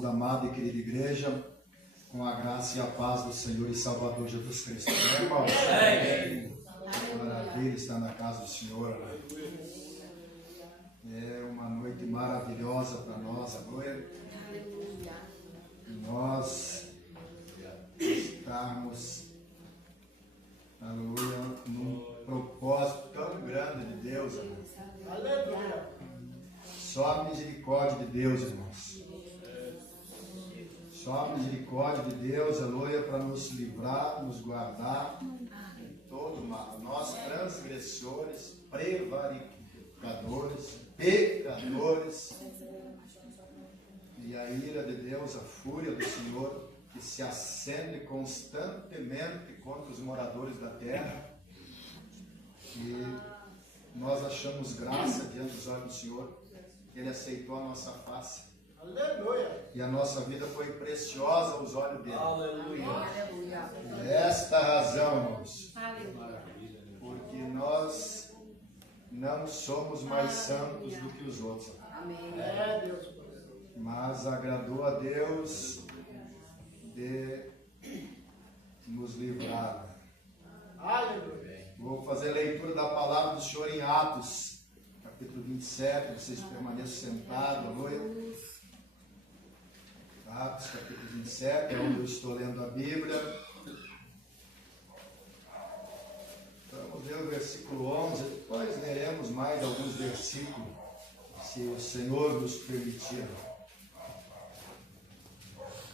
saúdo a amada e querida igreja, com a graça e a paz do Senhor e Salvador Jesus Cristo. Amém, irmão? Maravilha estar na casa do Senhor. É uma noite maravilhosa para nós, aleluia. Nós estamos, aleluia, num propósito tão grande de Deus, aleluia. Só a misericórdia de Deus, irmãos. Só a misericórdia de Deus, aleluia, para nos livrar, nos guardar de todo mal. Nós, transgressores, prevaricadores, pecadores, e a ira de Deus, a fúria do Senhor, que se acende constantemente contra os moradores da terra. E nós achamos graça diante dos olhos do Senhor. Ele aceitou a nossa face. Aleluia. E a nossa vida foi preciosa aos olhos dele. Aleluia. Por esta razão, irmãos, porque nós não somos mais santos do que os outros. Amém. Mas agradou a Deus de nos livrar. Aleluia. Vou fazer a leitura da palavra do Senhor em Atos, capítulo 27. Vocês permaneçam sentados, aleluia. Atos, capítulo 27, é onde eu estou lendo a Bíblia. Vamos ver o versículo 11, depois leremos mais alguns versículos, se o Senhor nos permitir.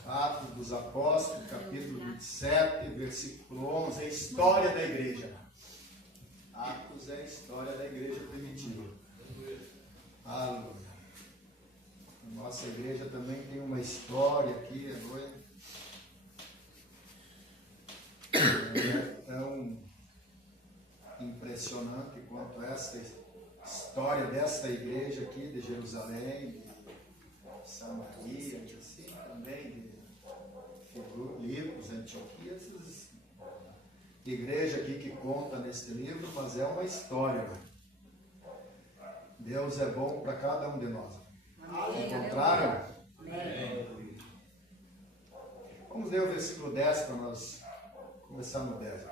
Atos dos Apóstolos, capítulo 27, versículo 11, é a história da igreja. Atos é a história da igreja primitiva. Aleluia. A nossa igreja também tem uma história aqui, é tão impressionante quanto esta história desta igreja aqui de Jerusalém, de Samaria, e assim também de Filipos, Antioquia, essas igrejas aqui que conta neste livro, mas é uma história. Deus é bom para cada um de nós. Encontraram? Amém. Vamos ler o versículo 10 para nós começar no 10.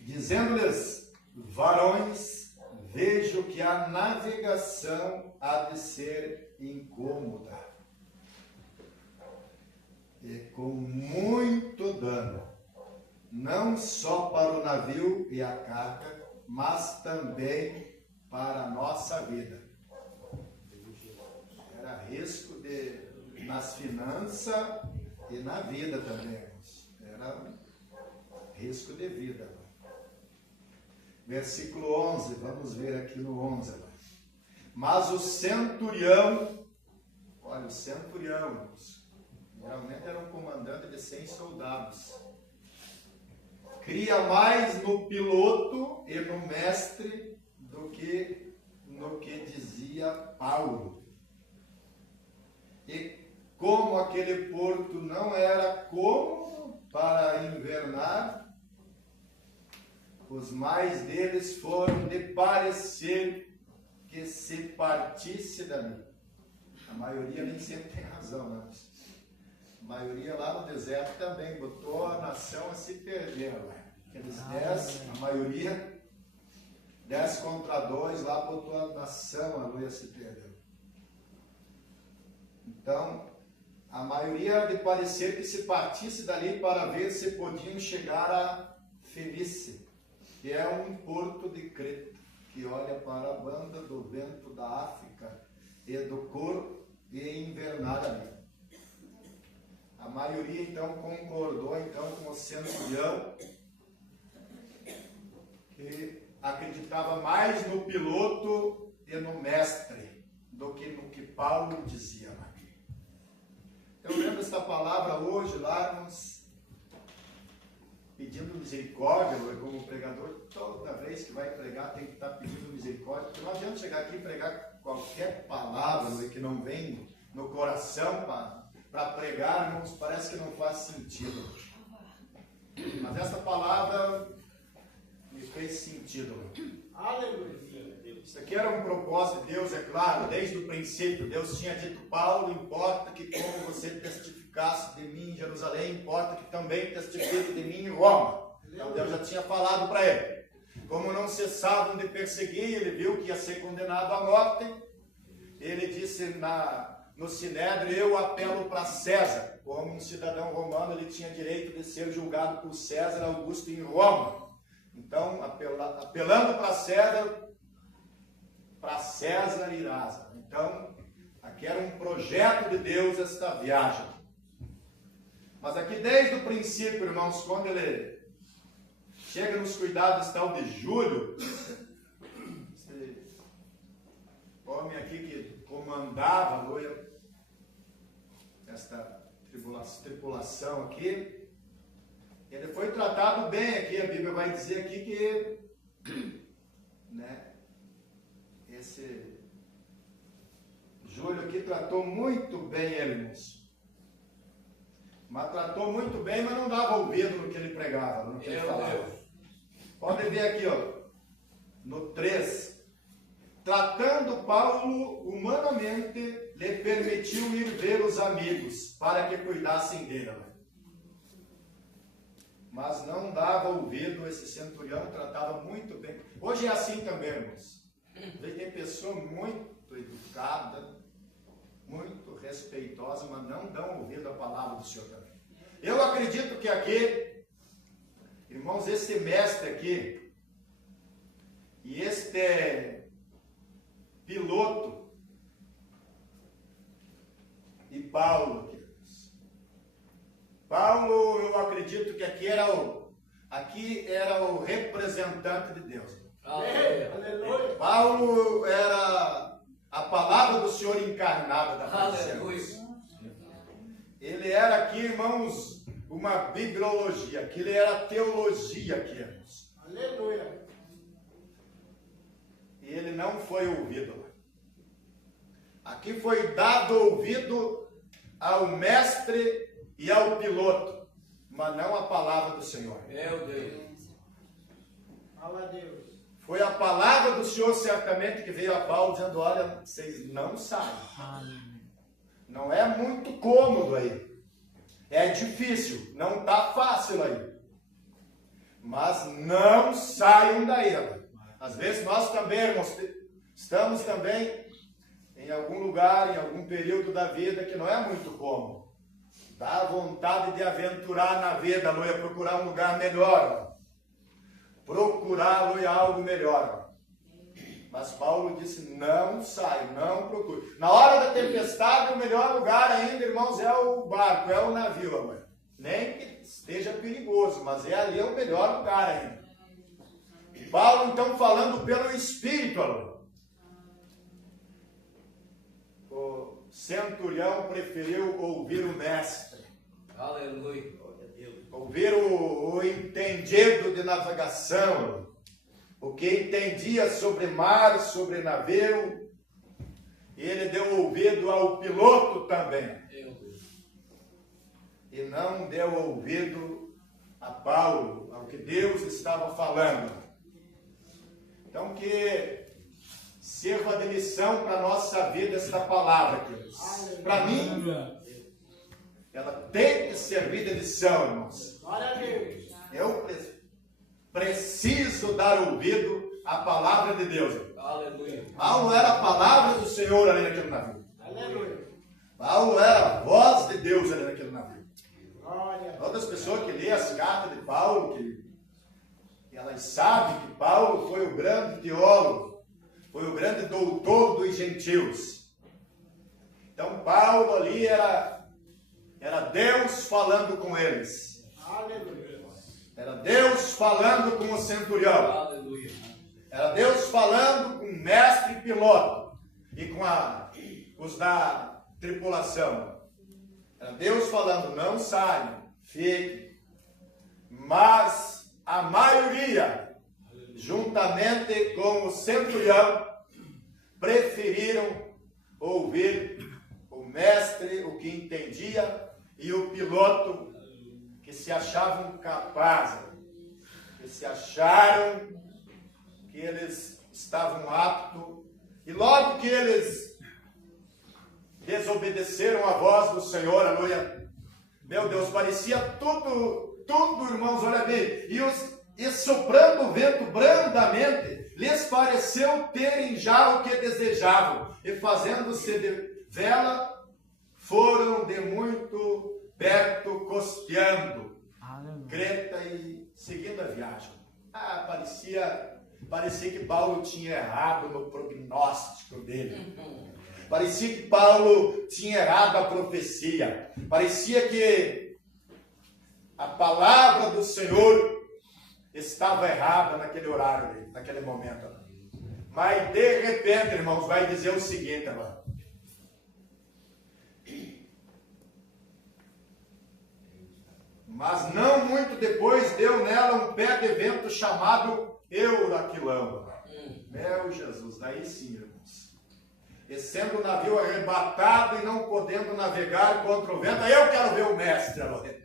Dizendo-lhes: varões, vejo que a navegação há de ser incômoda e com muito dano, não só para o navio e a carga, mas também para a nossa vida. Era risco nas finanças e na vida também. Era risco de vida. Versículo 11, vamos ver aqui no 11. Mas o centurião, olha, o centurião, geralmente era um comandante de 100 soldados. Cria mais no piloto e no mestre do que no que dizia Paulo. E como aquele porto não era cômodo para invernar, os mais deles foram de parecer que se partisse dali. A maioria nem sempre tem razão, né? A maioria lá no deserto também botou a nação a se perder. Aqueles 10, a maioria, 10 contra 2, lá botou a nação a se perder. Então, a maioria era de parecer que se partisse dali para ver se podiam chegar a Fenice, que é um porto de Creta, que olha para a banda do vento da África e do Corpo e invernar ali. A maioria então concordou com o centurião, que acreditava mais no piloto e no mestre do que no que Paulo dizia. Eu lembro esta palavra hoje lá nos pedindo misericórdia. Eu, como pregador, toda vez que vai pregar tem que estar pedindo misericórdia, porque não adianta chegar aqui e pregar qualquer palavra que não vem no coração para pregar, irmãos, parece que não faz sentido. Mas essa palavra me fez sentido. Aleluia. Isso aqui era um propósito de Deus, é claro, desde o princípio. Deus tinha dito: Paulo, importa que como você testificasse de mim em Jerusalém, importa que também testifique de mim em Roma. Então Deus já tinha falado para ele. Como não cessavam de perseguir, ele viu que ia ser condenado à morte. Ele disse no Sinédrio: eu apelo para César. Como um cidadão romano, ele tinha direito de ser julgado por César Augusto em Roma. Então, apelando para César irás. Então, aqui era um projeto de Deus esta viagem. Mas aqui desde o princípio, irmãos, quando ele chega nos cuidados tal de Júlio, esse homem aqui que comandava esta tripulação aqui, ele foi tratado bem aqui. A Bíblia vai dizer aqui que, esse Júlio aqui tratou muito bem ele, irmãos. Mas tratou muito bem, mas não dava ouvido no que ele pregava, no que ele falava. Podem ver aqui, no 3. Tratando Paulo humanamente, lhe permitiu ir ver os amigos, para que cuidassem dele. Mas não dava ouvido, esse centurião tratava muito bem. Hoje é assim também, irmãos. Tem pessoa muito educada, muito respeitosa, mas não dão ouvido à palavra do Senhor também. Eu acredito que aqui, irmãos, esse mestre aqui, e este piloto, e Paulo, Paulo, eu acredito que aqui era o representante de Deus. Aleluia. Paulo era a palavra do Senhor encarnada da presença. Ele era aqui, irmãos, uma bibliologia. Aquilo era teologia aqui, irmãos. Aleluia. E ele não foi ouvido. Aqui foi dado ouvido ao mestre e ao piloto, mas não a palavra do Senhor. Meu Deus. Fala a Deus. Foi a palavra do Senhor certamente que veio a Paulo dizendo: olha, vocês não saem. Não é muito cômodo aí. É difícil, não está fácil aí. Mas não saiam daí. Às vezes nós também, irmãos, estamos também em algum lugar, em algum período da vida que não é muito cômodo. Dá vontade de aventurar na vida, procurar um lugar melhor. Procurar algo melhor. Mas Paulo disse: não sai, não procure. Na hora da tempestade, o melhor lugar ainda, irmãos, é o barco, é o navio, amor. Nem que esteja perigoso, mas ali é o melhor lugar ainda. E Paulo, então, falando pelo Espírito, amor. O centurião preferiu ouvir o mestre. Aleluia. Ouvir o entendido de navegação, o que entendia sobre mar, sobre navio. E ele deu ouvido ao piloto também. E não deu ouvido a Paulo, ao que Deus estava falando. Então que sirva de lição para a nossa vida esta palavra, queridos. Para mim, ela tem que servir de lição, irmãos. Eu preciso dar ouvido à palavra de Deus. Aleluia. Paulo era a palavra do Senhor ali naquele navio. Aleluia. Paulo era a voz de Deus ali naquele navio. Outras pessoas que lêem as cartas de Paulo, elas sabem que Paulo foi o grande teólogo, foi o grande doutor dos gentios. Então Paulo ali era Deus falando com eles. Aleluia. Era Deus falando com o centurião. Aleluia. Era Deus falando com o mestre e piloto e com os da tripulação. Era Deus falando: não saiam, fiquem. Mas a maioria, juntamente com o centurião, preferiram ouvir o mestre, o que entendia, e o piloto, que se achavam capazes, que se acharam que eles estavam aptos, e logo que eles desobedeceram a voz do Senhor, aleluia, meu Deus, parecia tudo, irmãos, olha bem, e soprando o vento brandamente, lhes pareceu terem já o que desejavam, e fazendo-se de vela, foram de muito perto costeando Creta e seguindo a viagem. Parecia que Paulo tinha errado no prognóstico dele. Parecia que Paulo tinha errado a profecia. Parecia que a palavra do Senhor estava errada naquele horário, naquele momento. Mas de repente, irmãos, vai dizer o seguinte, irmão. Mas não muito depois deu nela um pé de vento chamado Euraquilão. Meu Jesus, daí sim, irmãos. E sendo o navio arrebatado e não podendo navegar contra o vento, aí eu quero ver o mestre, aleluia.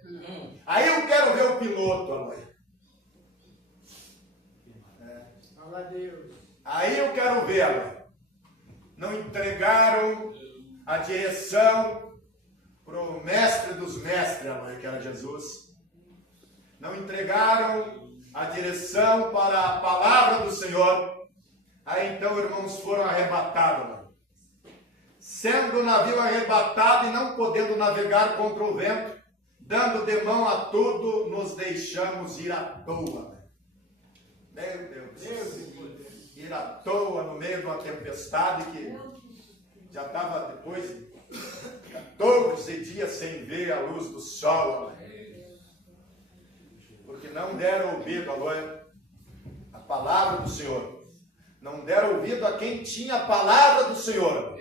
Aí eu quero ver o piloto, aleluia. Aí eu quero ver, aleluia. Não entregaram a direção para o mestre dos mestres, aleluia, que era Jesus. Não entregaram a direção para a palavra do Senhor. Aí então, irmãos, foram arrebatados. Sendo o navio arrebatado e não podendo navegar contra o vento, dando de mão a tudo, nos deixamos ir à toa. Meu Deus, ir à toa no meio de uma tempestade que já estava depois de 14 dias sem ver a luz do sol. Porque não deram ouvido, a palavra do Senhor. Não deram ouvido a quem tinha a palavra do Senhor.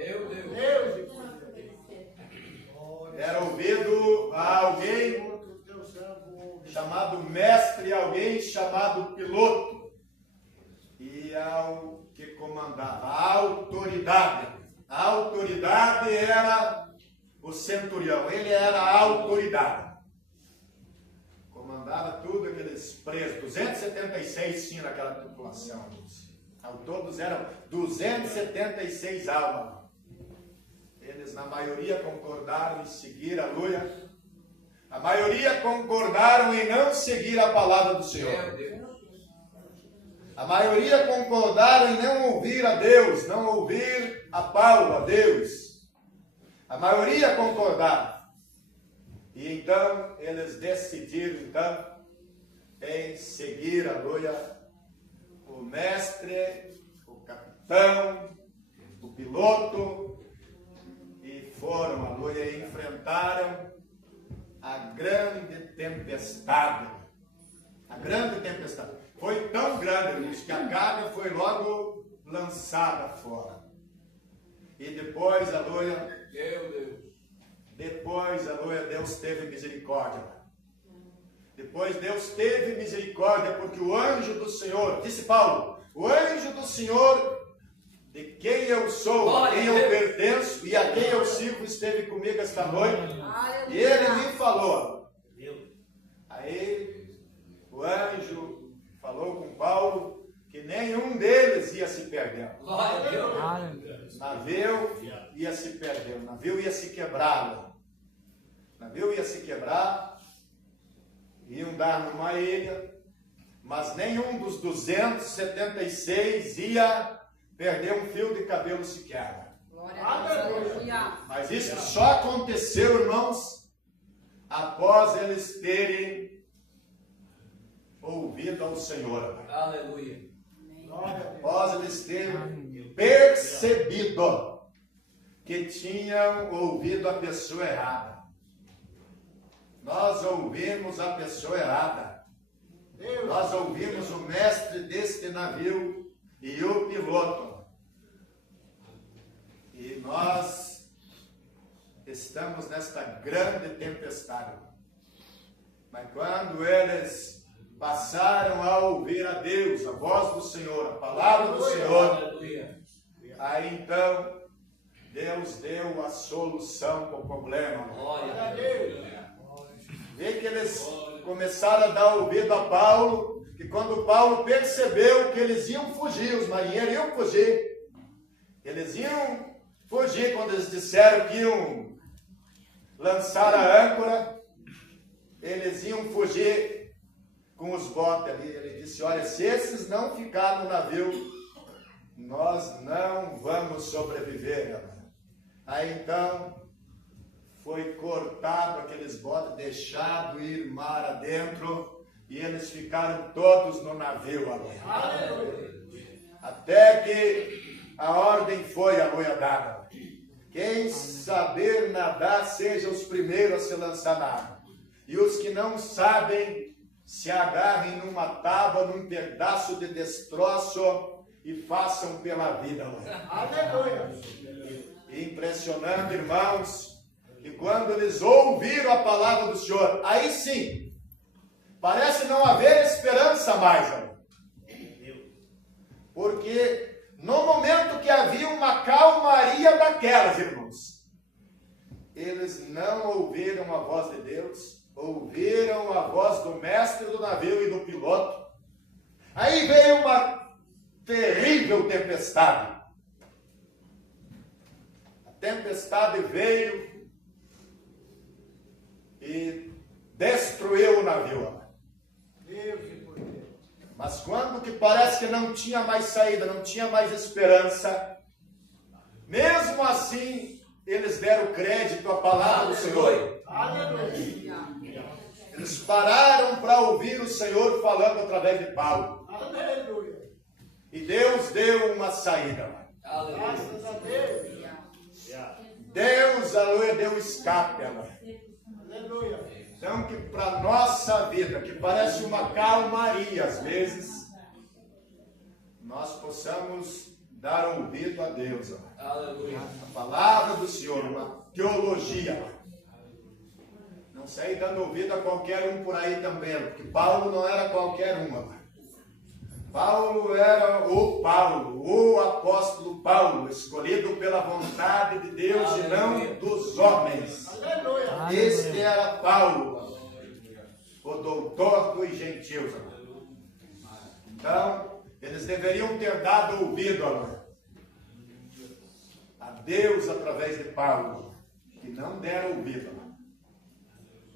Deram ouvido a alguém chamado mestre, alguém chamado piloto. E ao que comandava, a autoridade. A autoridade era o centurião, ele era a autoridade. Comandava tudo aqueles presos, 276 tinha naquela tripulação. Ao todos eram 276 almas. Eles na maioria concordaram em seguir, aleluia. A maioria concordaram em não seguir a palavra do Senhor. A maioria concordaram em não ouvir a Deus, não ouvir a Paulo, a Deus. A maioria concordaram. E então eles decidiram em seguir, aleluia, o mestre, o capitão, o piloto, e foram, aleluia, e enfrentaram a grande tempestade. A grande tempestade. Foi tão grande, irmãos, que a carga foi logo lançada fora. E depois, aleluia, Deus teve misericórdia. Depois Deus teve misericórdia, porque o anjo do Senhor, disse Paulo, o anjo do Senhor, de quem eu sou, a quem eu pertenço e a quem eu sirvo, esteve comigo esta noite. E ele me falou. Aí o anjo falou com Paulo que nenhum deles ia se perder. O navio ia se perder, o navio ia se quebrar. O navio ia se quebrar, iam dar numa ilha, mas nenhum dos 276 ia perder um fio de cabelo sequer. Mas isso só aconteceu, irmãos, após eles terem ouvido ao Senhor. Aleluia. Após eles terem percebido que tinham ouvido a pessoa errada. Nós ouvimos a pessoa errada. Nós ouvimos o mestre deste navio e o piloto. E nós estamos nesta grande tempestade. Mas quando eles passaram a ouvir a Deus, a voz do Senhor, a palavra do Senhor, aí então Deus deu a solução para o problema. Glória a Deus. Vê que eles começaram a dar ouvido a Paulo, que que quando Paulo percebeu que eles iam fugir, os marinheiros iam fugir, eles iam fugir quando eles disseram que iam lançar a âncora, eles iam fugir com os botes ali. Ele disse, olha, se esses não ficarem no navio, nós não vamos sobreviver, galera. Aí então foi cortado aqueles botes, deixado ir mar adentro, e eles ficaram todos no navio, aleluia. Até que a ordem foi, aleluia, dada. Quem saber nadar, seja os primeiros a se lançar na água. E os que não sabem, se agarrem numa tábua, num pedaço de destroço e façam pela vida. Aleluia. Impressionante, irmãos, que quando eles ouviram a palavra do Senhor, aí sim, parece não haver esperança mais, amor. Porque no momento que havia uma calmaria daquelas, irmãos, eles não ouviram a voz de Deus, ouviram a voz do mestre do navio e do piloto. Aí veio uma terrível tempestade. A tempestade veio e destruiu o navio. Mas quando que parece que não tinha mais saída, não tinha mais esperança, mesmo assim, eles deram crédito à palavra do Senhor. Aleluia. Eles pararam para ouvir o Senhor falando através de Paulo. Aleluia. E Deus deu uma saída. Aleluia. Graças a Deus. Deus, aleluia, deu escape. Aleluia. Então, que para a nossa vida, que parece uma calmaria às vezes, nós possamos dar ouvido a Deus. Aleluia. A palavra do Senhor, uma teologia. Não sair dando ouvido a qualquer um por aí também, porque Paulo não era qualquer um. Paulo era o apóstolo Paulo, escolhido pela vontade de Deus. Aleluia. E não dos homens. Aleluia. Este era Paulo, o doutor dos gentios. Então, eles deveriam ter dado ouvido a Deus através de Paulo, que não deram ouvido.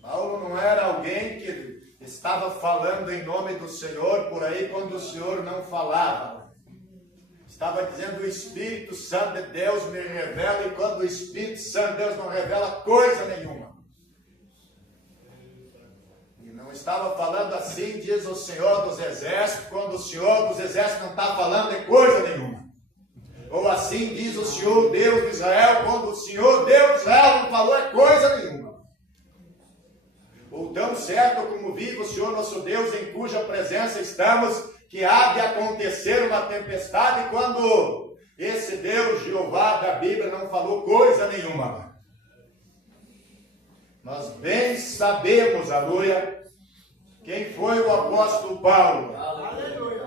Paulo não era alguém que estava falando em nome do Senhor por aí quando o Senhor não falava. Estava dizendo, o Espírito Santo de Deus me revela, e quando o Espírito Santo de Deus não revela coisa nenhuma. E não estava falando assim, diz o Senhor dos Exércitos, quando o Senhor dos Exércitos não está falando de coisa nenhuma. Ou assim diz o Senhor Deus de Israel, quando o Senhor Deus de Israel não falou é coisa nenhuma. Ou tão certo como vive o Senhor nosso Deus, em cuja presença estamos, que há de acontecer uma tempestade, quando esse Deus, Jeová da Bíblia, não falou coisa nenhuma. Nós bem sabemos, aleluia, quem foi o apóstolo Paulo. Aleluia.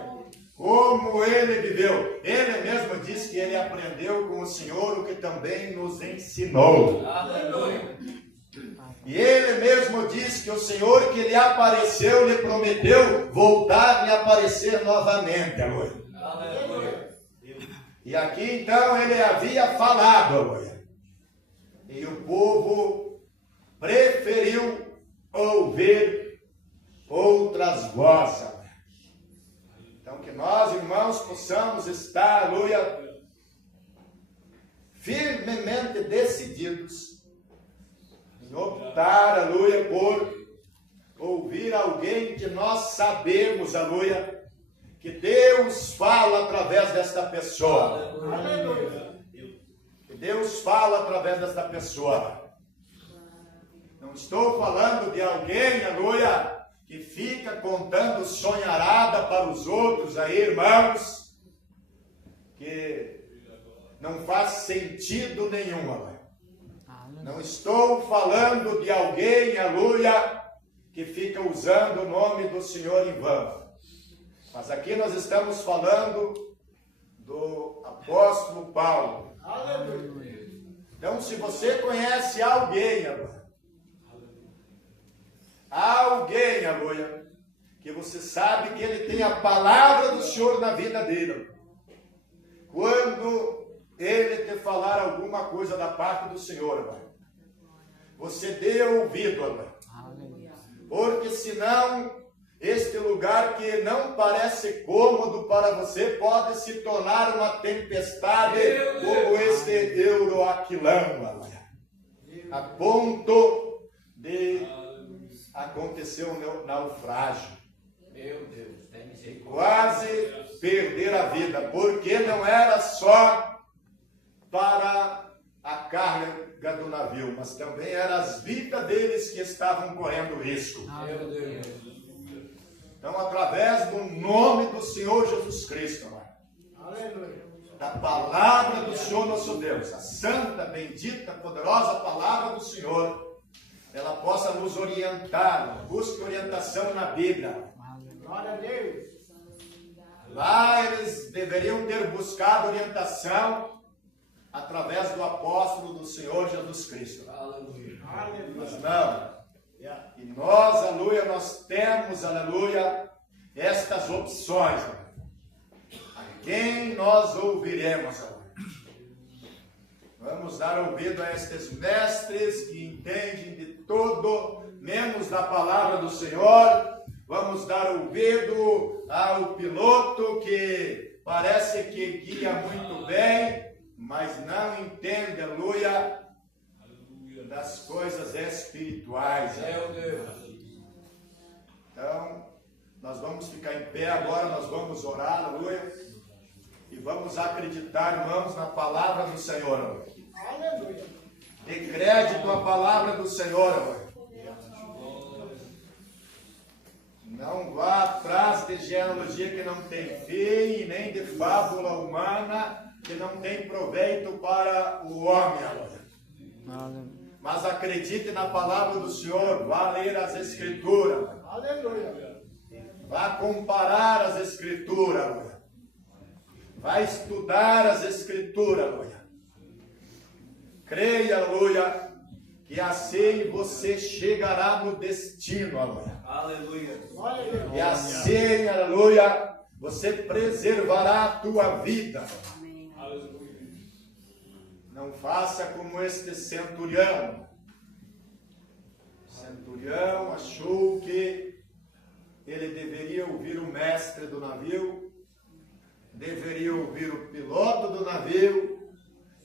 Como ele viveu. Ele mesmo disse que ele aprendeu com o Senhor o que também nos ensinou. Aleluia. E ele mesmo disse que o Senhor que lhe apareceu, lhe prometeu voltar e aparecer novamente. Aleluia. E aqui então ele havia falado, aleluia. E o povo preferiu ouvir outras vozes. Então que nós, irmãos, possamos estar, aleluia, firmemente decididos optar, aleluia, por ouvir alguém que nós sabemos, aleluia, que Deus fala através desta pessoa. Aleluia. Que Deus fala através desta pessoa. Não estou falando de alguém, aleluia, que fica contando sonharada para os outros aí, irmãos, que não faz sentido nenhum, aleluia. Não estou falando de alguém, aleluia, que fica usando o nome do Senhor em vão. Mas aqui nós estamos falando do apóstolo Paulo. Aleluia. Então, se você conhece alguém, aleluia, que você sabe que ele tem a palavra do Senhor na vida dele. Quando ele te falar alguma coisa da parte do Senhor, Pai, você dê ouvido, Pai. Porque senão, este lugar que não parece cômodo para você pode se tornar uma tempestade como este Euroaquilão, aleluia. A ponto de acontecer um naufrágio. Meu Deus, tem misericórdia. Quase perder a vida, porque não era só para a carga do navio, mas também eram as vidas deles que estavam correndo risco. Meu Deus. Então, através do nome do Senhor Jesus Cristo, da palavra do Senhor nosso Deus, a santa, bendita, poderosa palavra do Senhor, ela possa nos orientar. Busque orientação na Bíblia. Glória a Deus. Lá eles deveriam ter buscado orientação através do apóstolo do Senhor Jesus Cristo. Aleluia. Mas não. E nós, aleluia, nós temos, aleluia, estas opções. A quem nós ouviremos, aleluia? Vamos dar ouvido a estes mestres que entendem de todo, menos da palavra do Senhor. Vamos dar ouvido ao piloto que parece que guia muito bem, mas não entende, aleluia, das coisas espirituais. Meu Deus. Então, nós vamos ficar em pé agora, nós vamos orar, aleluia, e vamos acreditar, irmãos, na palavra do Senhor, aleluia. Dê crédito à palavra do Senhor, aleluia. Não vá atrás de genealogia que não tem fim, nem de fábula humana que não tem proveito para o homem, aleluia. Mas acredite na palavra do Senhor, vá ler as Escrituras. Aleluia. Vá comparar as Escrituras, aleluia. Vá estudar as Escrituras, aleluia. Creia, aleluia, que assim você chegará no destino, aleluia. Aleluia. E assim, aleluia, você preservará a tua vida. Não faça como este centurião. O centurião achou que ele deveria ouvir o mestre do navio, deveria ouvir o piloto do navio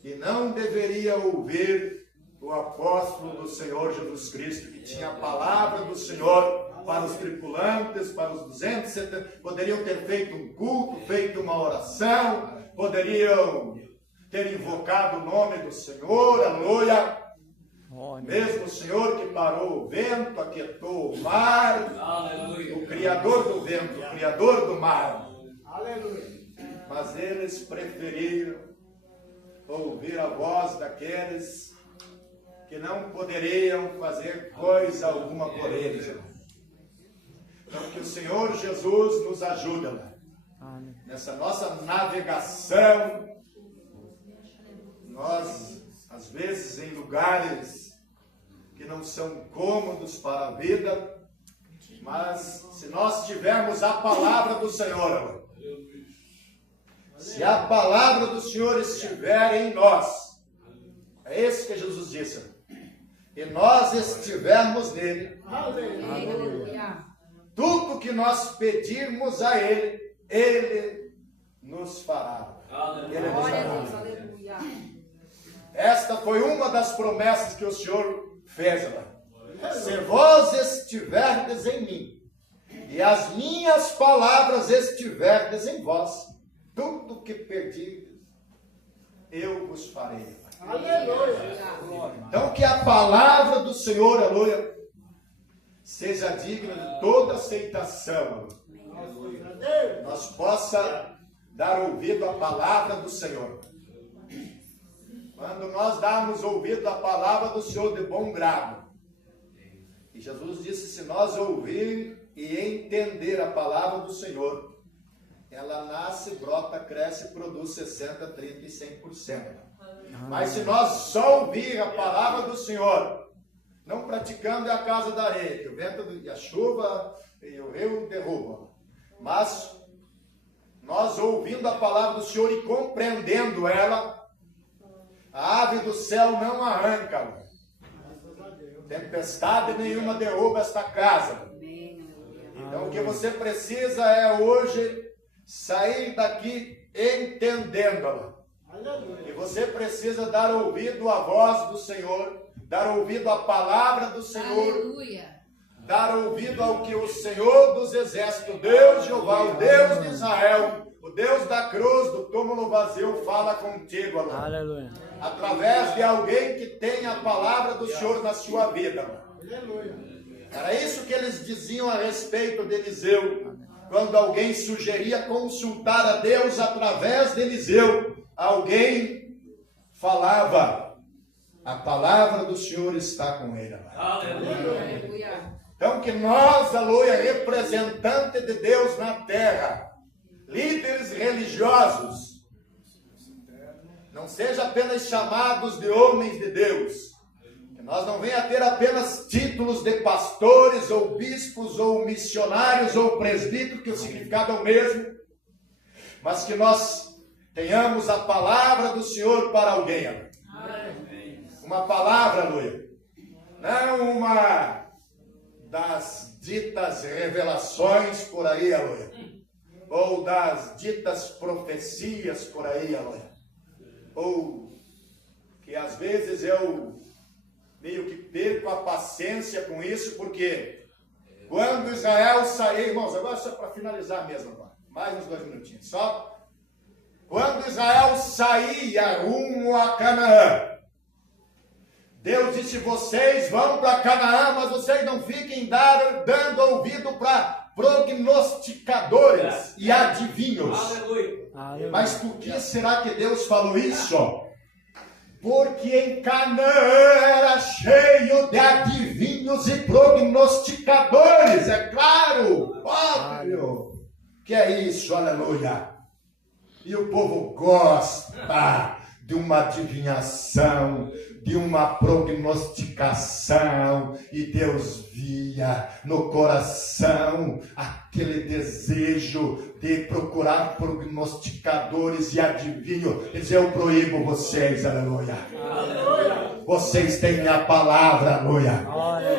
e não deveria ouvir o apóstolo do Senhor Jesus Cristo, que tinha a palavra do Senhor para os tripulantes, para os 270. Poderiam ter feito um culto, feito uma oração, poderiam ter invocado o nome do Senhor, aleluia. Mesmo o Senhor que parou o vento, aquietou o mar, aleluia. O Criador do vento, o Criador do mar. Aleluia. Mas eles preferiram ouvir a voz daqueles que não poderiam fazer coisa alguma por eles. Então que o Senhor Jesus nos ajude nessa nossa navegação. Nós, às vezes, em lugares que não são cômodos para a vida, mas se nós tivermos a palavra do Senhor, se a palavra do Senhor estiver em nós, é isso que Jesus disse, e nós estivermos nele, tudo que nós pedirmos a ele, ele nos fará. Ele nos fará. Esta foi uma das promessas que o Senhor fez. Se vós estiverdes em mim, e as minhas palavras estiverdes em vós, tudo que pedirdes, eu vos farei. Aleluia. Então que a palavra do Senhor, aleluia, seja digna de toda aceitação. Nós possa dar ouvido à palavra do Senhor. Quando nós darmos ouvido à palavra do Senhor de bom grado. E Jesus disse, se nós ouvir e entender a palavra do Senhor, ela nasce, brota, cresce, produz 60, 30 e 100%. Mas se nós só ouvir a palavra do Senhor Não praticando é a casa da areia, que o vento e a chuva e o rio derrubam. Mas nós ouvindo a palavra do Senhor e compreendendo ela, a ave do céu não arranca. Tempestade nenhuma derruba esta casa. Então o que você precisa é hoje sair daqui entendendo-la. E você precisa dar ouvido à voz do Senhor, dar ouvido à palavra do Senhor, Aleluia. dar ouvido ao que o Senhor dos exércitos, Deus Jeová, o Deus de Israel, o Deus da cruz, do túmulo vazio, fala contigo, Aleluia. através de alguém que tem a palavra do Senhor na sua vida. Era isso que eles diziam a respeito de Eliseu, quando alguém sugeria consultar a Deus através de Eliseu. Alguém falava, a palavra do Senhor está com ele. Aleluia. Então que nós, aleluia, representante de Deus na terra, líderes religiosos, não seja apenas chamados de homens de Deus, que nós não venha a ter apenas títulos de pastores, ou bispos, ou missionários, ou presbíteros, que o significado é o mesmo, mas que nós tenhamos a palavra do Senhor para alguém. Amém. Uma palavra, aleluia, não uma das ditas revelações por aí, aleluia, ou das ditas profecias por aí, aleluia, ou que às vezes eu meio que perco a paciência com isso, porque quando Israel saiu, irmãos, agora só para finalizar mesmo, agora, mais uns 2 minutinhos, só. Quando Israel saía rumo a Canaã, Deus disse: vocês vão para Canaã, mas vocês não fiquem dando ouvido para prognosticadores e adivinhos. Aleluia. Mas por que será que Deus falou isso? Porque em Canaã era cheio de adivinhos e prognosticadores, é claro, óbvio, que é isso, aleluia. E o povo gosta de uma adivinhação, de uma prognosticação, e Deus via no coração aquele desejo de procurar prognosticadores e adivinhos. Ele diz: eu proíbo vocês, aleluia. Vocês têm a palavra, aleluia.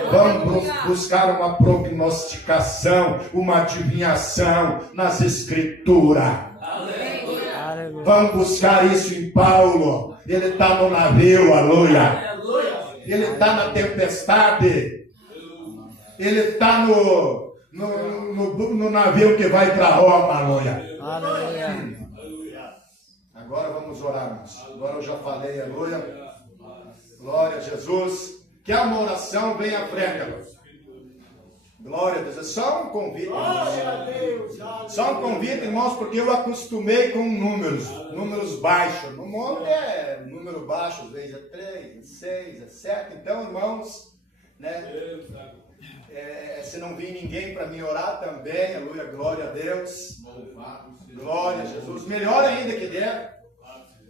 Vamos buscar uma prognosticação, uma adivinhação nas escrituras. Vamos buscar isso em Paulo. Ele está no navio, aleluia. Ele está na tempestade. Ele está no navio que vai para Roma, aleluia. Agora vamos orar, irmãos. Agora eu já falei, aleluia. Glória a Jesus. Que a uma oração venha à frente, aleluia. Glória a Deus. É só um convite, irmãos. Só um convite, irmãos, porque eu acostumei com números baixos. No mundo é número baixo, às vezes é 3, é 6, é 7. Então, irmãos, né? Se não vir ninguém para me orar também, aleluia, glória a Deus. Glória a Jesus. Melhor ainda que der.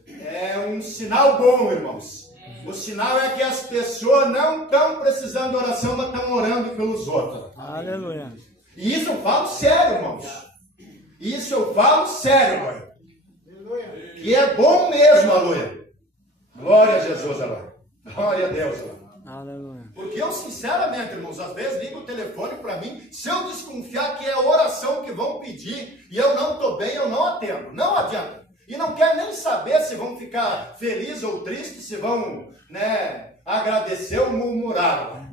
É um sinal bom, irmãos. O sinal é que as pessoas não estão precisando de oração, mas estão orando pelos outros. Aleluia. E isso eu falo sério, irmãos. Isso eu falo sério, irmão. Que é bom mesmo, aleluia. Glória a Jesus, aleluia. Glória a Deus, aleluia. Porque eu, sinceramente, irmãos, às vezes ligo o telefone para mim, se eu desconfiar que é a oração que vão pedir e eu não estou bem, eu não atendo. Não adianta. E não quero nem saber se vão ficar felizes ou tristes, se vão, agradecer ou murmurar.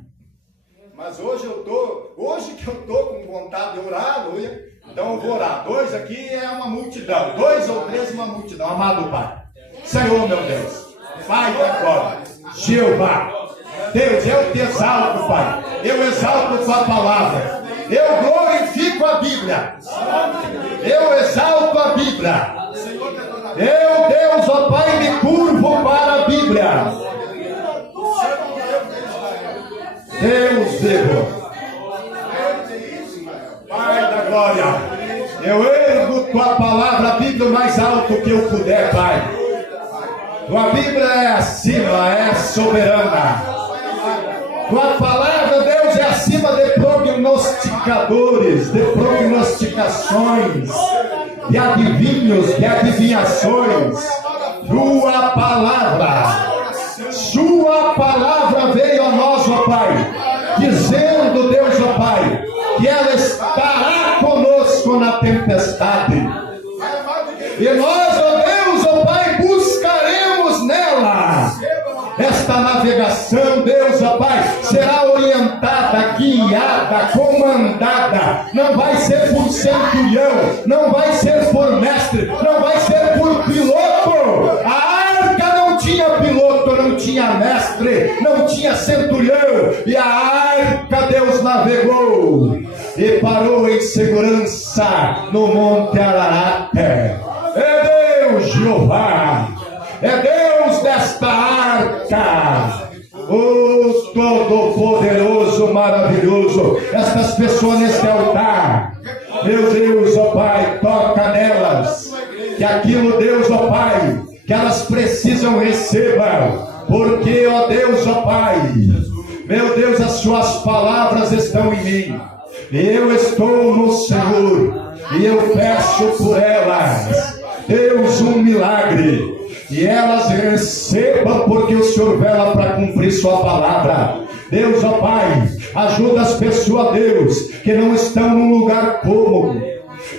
Mas hoje que eu estou com vontade de orar, aleluia, então eu vou orar. 2 aqui é uma multidão, 2 ou 3 uma multidão. Amado Pai, Senhor meu Deus, Pai da glória, Jeová, Deus, eu te exalto, Pai, eu exalto a tua palavra, eu glorifico a Bíblia, eu exalto a Bíblia. Eu, Deus, ó Pai, me curvo para a Bíblia. Deus, Deus, Pai da glória, eu ergo tua palavra, a Bíblia, o mais alto que eu puder, Pai. Tua Bíblia é acima, é soberana. Tua palavra, Deus, é acima de prognosticadores, de prognosticações, de adivinhos, de adivinhações. Sua palavra veio a nós, ó Pai, dizendo, Deus, ó Pai, que ela estará conosco na tempestade. E nós, ó Deus, ó Pai, buscaremos nela. Esta navegação, Deus, ó Pai, será orientada, guiada, comandada. Não vai ser por centurião, não vai ser por mestre, não vai ser por piloto. A arca não tinha piloto, não tinha mestre, não tinha centurião. E a arca, Deus navegou e parou em segurança no Monte Ararat. É Deus, Jeová, é Deus desta arca, o Todo-Poderoso, maravilhoso. Estas pessoas neste altar, meu Deus, ó Pai, toca nelas, que aquilo, Deus, ó Pai, que elas precisam recebam, porque, ó Deus, ó Pai, meu Deus, as suas palavras estão em mim, eu estou no Senhor, e eu peço por elas, Deus, um milagre, e elas recebam, porque o Senhor vela para cumprir sua palavra. Deus, ó Pai, ajuda as pessoas, Deus, que não estão num lugar cômodo,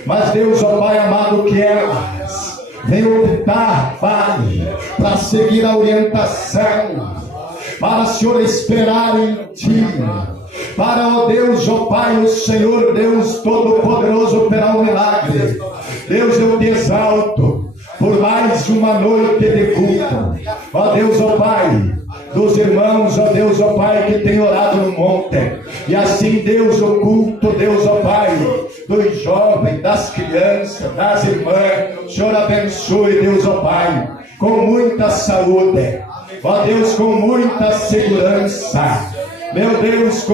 mas Deus, ó Pai amado, que elas venham optar, Pai, para seguir a orientação, para, Senhor, esperar em Ti, para, ó Deus, ó Pai, o Senhor, Deus Todo-Poderoso, operar um milagre. Deus, eu te exalto por mais uma noite de culto, ó Deus, ó Pai, dos irmãos, ó Deus, ó Pai, que tem orado no monte, e assim, Deus, o culto, Deus, ó Pai, dos jovens, das crianças, das irmãs, Senhor, abençoe, Deus, ó Pai, com muita saúde, ó Deus, com muita segurança, meu Deus,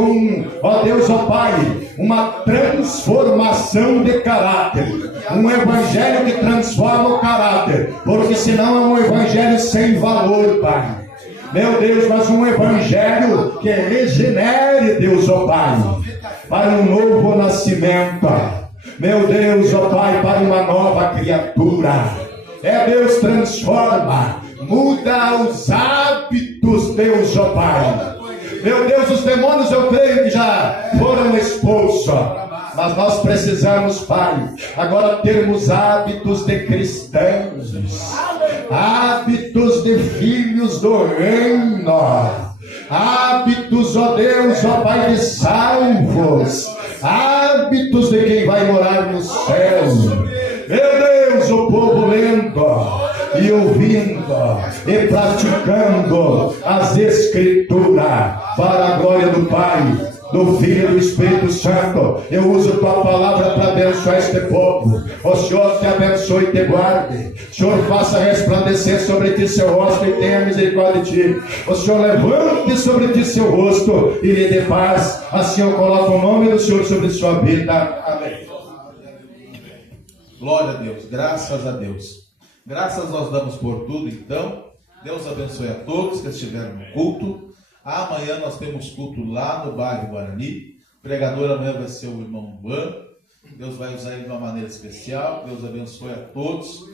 ó Deus, ó Pai, uma transformação de caráter, um evangelho que transforma o caráter, porque senão é um evangelho sem valor, Pai. Meu Deus, mas um evangelho que regenere, Deus, ó Pai, para um novo nascimento. Meu Deus, ó Pai, para uma nova criatura. É Deus, transforma, muda os hábitos, Deus, ó Pai. Meu Deus, os demônios eu creio que já foram expulsos, mas nós precisamos, Pai, agora termos hábitos de cristãos, hábitos de filhos do reino, hábitos, ó Deus, ó Pai, de salvos, hábitos de quem vai morar no céu. Meu Deus, o povo lendo e ouvindo e praticando as Escrituras para a glória do Pai, do Filho e do Espírito Santo. Eu uso tua palavra para abençoar este povo. O Senhor te abençoe e te guarde. O Senhor faça resplandecer sobre ti seu rosto e tenha misericórdia de ti. O Senhor levante sobre ti seu rosto e lhe dê paz. Assim eu coloco o nome do Senhor sobre sua vida. Amém. Glória a Deus, graças a Deus. Graças nós damos por tudo, então. Deus abençoe a todos que estiveram no culto. Amanhã nós temos culto lá no bairro Guarani. O pregador amanhã vai ser o irmão Juan. Deus vai usar ele de uma maneira especial. Deus abençoe a todos.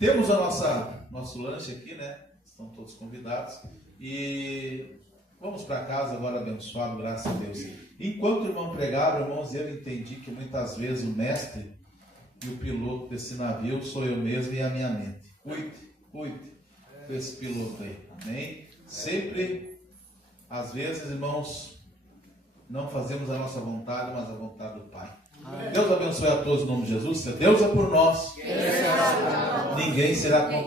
Temos nosso lanche aqui, né? Estão todos convidados. E vamos para casa agora abençoado, graças a Deus. Enquanto o irmão pregava, irmãos, eu entendi que muitas vezes o mestre e o piloto desse navio sou eu mesmo e a minha mente. Cuide com esse piloto aí, amém? Sempre, às vezes, irmãos, não fazemos a nossa vontade, mas a vontade do Pai. Amém. Deus abençoe a todos em nome de Jesus. Se Deus é por nós, ninguém será contra